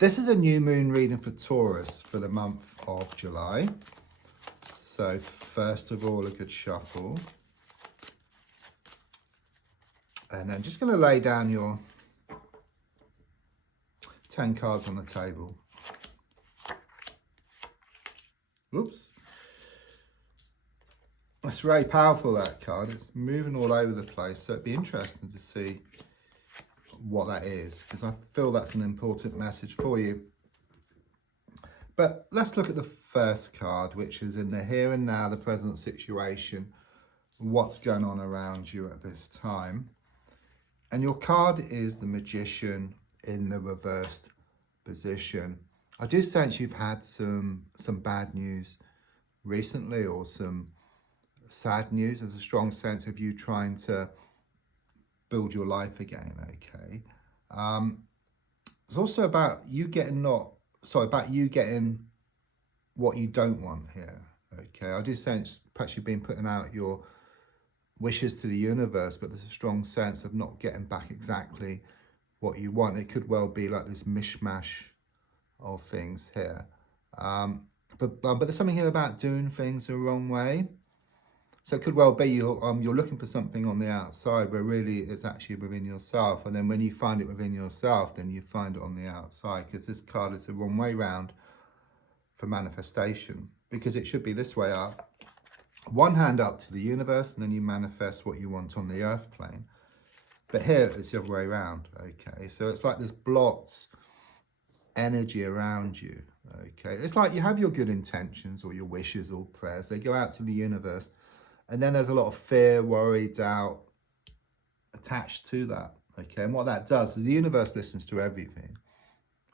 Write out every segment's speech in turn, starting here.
This is a new moon reading for Taurus for the month of July. So first of all, a good shuffle. And then just going to lay down your 10 cards on the table. Oops. That's very powerful, that card. It's moving all over the place. So it'd be interesting to see what that is, because I feel that's an important message for you. But let's look at the first card, which is in the here and now, the present situation, what's going on around you at this time. And your card is the Magician in the reversed position. I do sense you've had some bad news recently, or some sad news. There's a strong sense of you trying to build your life again, okay? It's also about you getting what you don't want here, okay? I do sense perhaps you've been putting out your wishes to the universe, but there's a strong sense of not getting back exactly what you want. It could well be like this mishmash of things here. But there's something here about doing things the wrong way. So it could well be you're looking for something on the outside where really it's actually within yourself. And then when you find it within yourself, then you find it on the outside, because this card is the wrong way round for manifestation, because it should be this way up. One hand up to the universe, and then you manifest what you want on the earth plane. But here it's the other way around, okay? So it's like this blocked energy around you, okay? It's like you have your good intentions or your wishes or prayers. They go out to the universe. And then there's a lot of fear, worry, doubt attached to that, okay? And what that does is the universe listens to everything,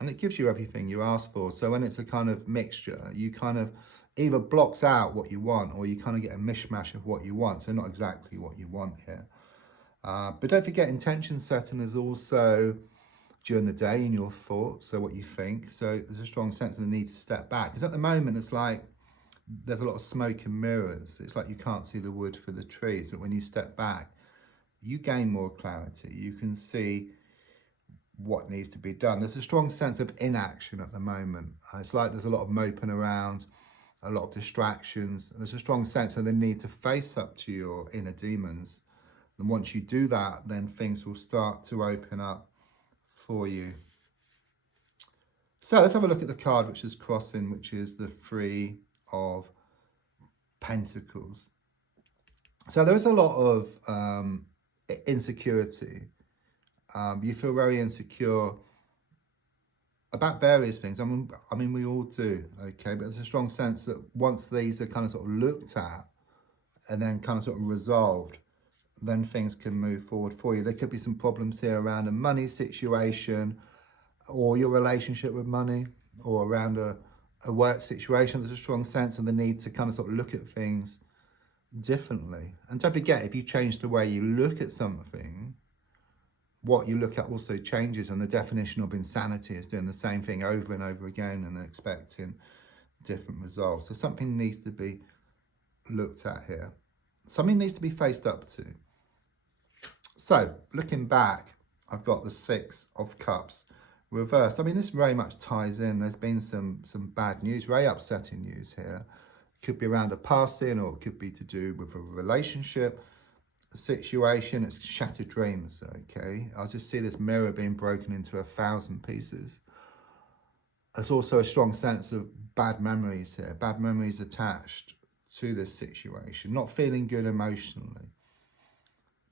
and it gives you everything you ask for. So when it's a kind of mixture, you kind of either blocks out what you want, or you kind of get a mishmash of what you want. So not exactly what you want here. But don't forget, intention setting is also during the day in your thoughts, so what you think. So there's a strong sense of the need to step back. Because at the moment, it's like there's a lot of smoke and mirrors. It's like you can't see the wood for the trees. But when you step back, you gain more clarity. You can see what needs to be done. There's a strong sense of inaction at the moment. It's like there's a lot of moping around, a lot of distractions. There's a strong sense of the need to face up to your inner demons. And once you do that, then things will start to open up for you. So let's have a look at the card which is crossing, which is the Three of Pentacles. So there's a lot of insecurity. You feel very insecure about various things. I mean, we all do, okay? But there's a strong sense that once these are kind of sort of looked at and then kind of sort of resolved, then things can move forward for you. There could be some problems here around a money situation, or your relationship with money, or around a work situation. There's a strong sense of the need to kind of sort of look at things differently. And don't forget, if you change the way you look at something, what you look at also changes, and the definition of insanity is doing the same thing over and over again and expecting different results. So something needs to be looked at here. Something needs to be faced up to. So looking back, I've got the Six of Cups reversed. I mean, this very much ties in. There's been some bad news, very upsetting news here. It could be around a passing, or it could be to do with a relationship, a situation. It's shattered dreams, okay? I just see this mirror being broken into 1,000 pieces. There's also a strong sense of bad memories here, bad memories attached to this situation, not feeling good emotionally.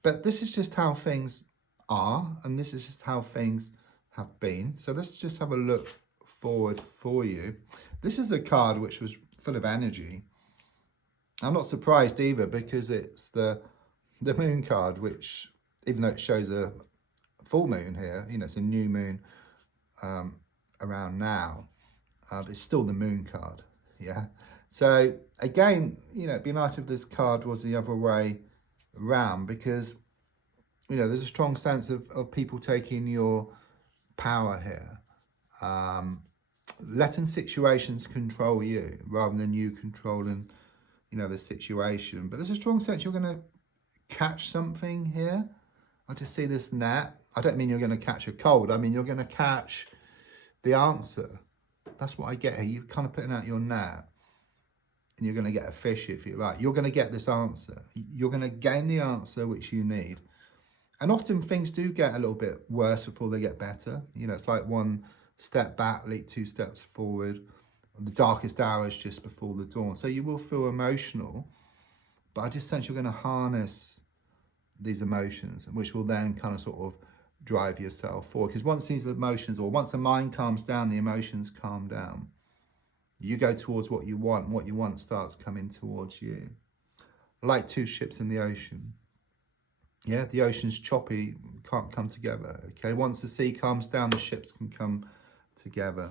But this is just how things are, and this is just how things have been. So let's just have a look forward for you. This is a card which was full of energy. I'm not surprised either, because it's the moon card, which, even though it shows a full moon here, you know, it's a new moon around now, it's still the moon card, yeah? So again, you know, it'd be nice if this card was the other way around, because, you know, there's a strong sense of people taking your power here, letting situations control you rather than you controlling, you know, the situation. But there's a strong sense you're going to catch something here. I just see this net. I don't mean you're going to catch a cold. I mean, you're going to catch the answer. That's what I get here. You're kind of putting out your net and you're going to get a fish if you like. You're going to get this answer. You're going to gain the answer which you need. And often things do get a little bit worse before they get better. You know, it's like one step back, leap 2 steps forward. The darkest hours just before the dawn. So you will feel emotional, but I just sense you're going to harness these emotions, which will then kind of sort of drive yourself forward. Because once these emotions, or once the mind calms down, the emotions calm down. You go towards what you want, and what you want starts coming towards you. Like 2 ships in the ocean. Yeah, the ocean's choppy, can't come together. Okay, once the sea calms down, the ships can come together.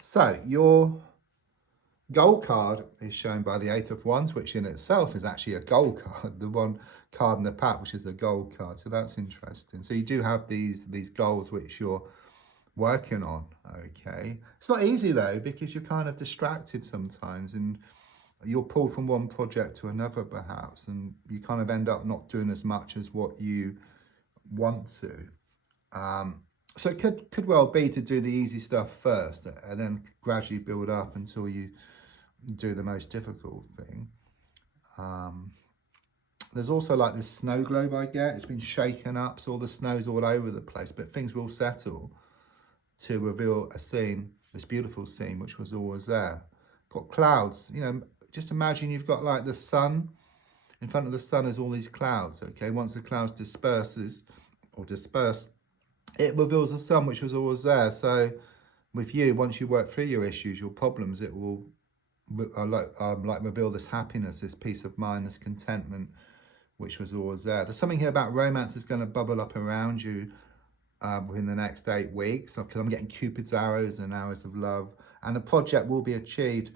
So your goal card is shown by the 8 of Wands, which in itself is actually a goal card. The one card in the pack, which is a goal card. So that's interesting. So you do have these goals which you're working on. Okay, it's not easy though, because you're kind of distracted sometimes, and you're pulled from one project to another perhaps, and you kind of end up not doing as much as what you want to. So it could well be to do the easy stuff first and then gradually build up until you do the most difficult thing. There's also like this snow globe I get. It's been shaken up, so all the snow's all over the place, but things will settle to reveal a scene, this beautiful scene, which was always there. Got clouds, you know, just imagine you've got like the sun. In front of the sun is all these clouds, okay? Once the clouds disperse, it reveals the sun, which was always there. So with you, once you work through your issues, your problems, it will reveal this happiness, this peace of mind, this contentment, which was always there. There's something here about romance is going to bubble up around you within the next 8 weeks. Because I'm getting Cupid's arrows and arrows of love. And the project will be achieved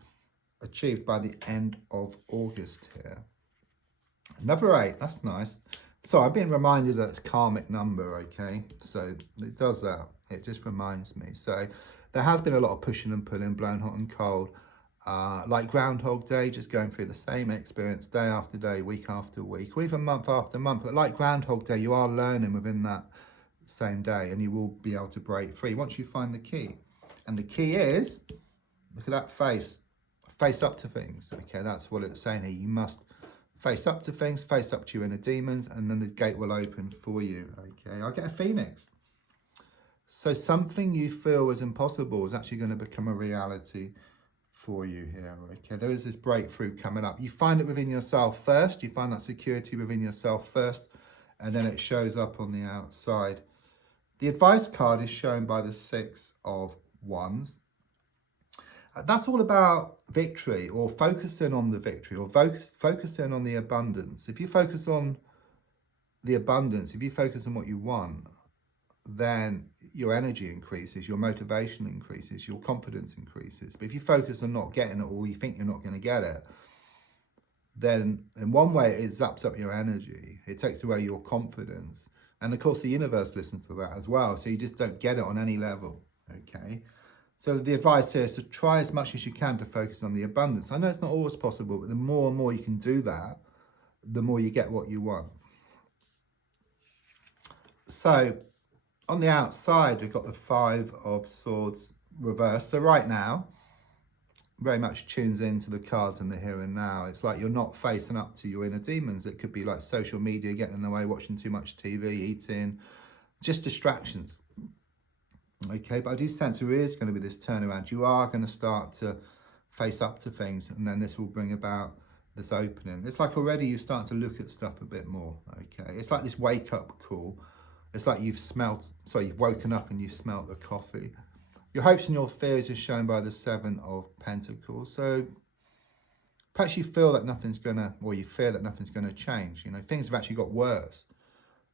by the end of August here. Another 8, that's nice. So I've been reminded that it's karmic number, okay? So it does that. It just reminds me. So there has been a lot of pushing and pulling, blown hot and cold. Like Groundhog Day, just going through the same experience day after day, week after week, or even month after month. But like Groundhog Day, you are learning within that same day, and you will be able to break free once you find the key. And the key is, look at that face up to things. Okay, that's what it's saying here. You must face up to things, face up to your inner demons, and then the gate will open for you. Okay, I get a phoenix. So something you feel was impossible is actually going to become a reality for you here. Okay, there is this breakthrough coming up. You find it within yourself first. You find that security within yourself first, and then it shows up on the outside. The advice card is shown by the 6 of Wands. That's all about victory, or focusing on the victory, or focusing on the abundance. If you focus on the abundance, if you focus on what you want, then your energy increases, your motivation increases, your confidence increases. But if you focus on not getting it, or you think you're not going to get it, then in one way it zaps up your energy. It takes away your confidence. And of course the universe listens to that as well. So you just don't get it on any level, okay? So the advice here is to try as much as you can to focus on the abundance. I know it's not always possible, but the more and more you can do that, the more you get what you want. So on the outside, we've got the 5 of Swords reversed. So right now, very much tunes into the cards in the here and now. It's like you're not facing up to your inner demons. It could be like social media getting in the way, watching too much TV, eating, just distractions. Okay, but I do sense there is going to be this turnaround. You are going to start to face up to things, and then this will bring about this opening. It's like already you start to look at stuff a bit more, okay? It's like this wake-up call. It's like you've woken up and you smelt the coffee. Your hopes and your fears are shown by the 7 of Pentacles. So perhaps you feel that nothing's going to, or you fear that nothing's going to change. You know, things have actually got worse.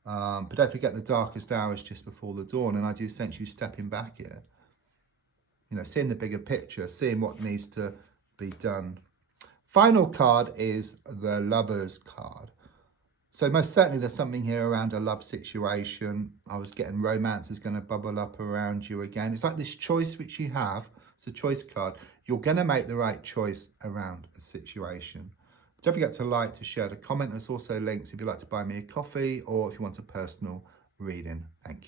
But don't forget the darkest hours just before the dawn. And I do sense you stepping back here. You know, seeing the bigger picture, seeing what needs to be done. Final card is the Lover's card. So most certainly there's something here around a love situation. I was getting romance is going to bubble up around you again. It's like this choice which you have. It's a choice card. You're going to make the right choice around a situation. Don't forget to like, to share, to comment. There's also links if you'd like to buy me a coffee or if you want a personal reading. Thank you.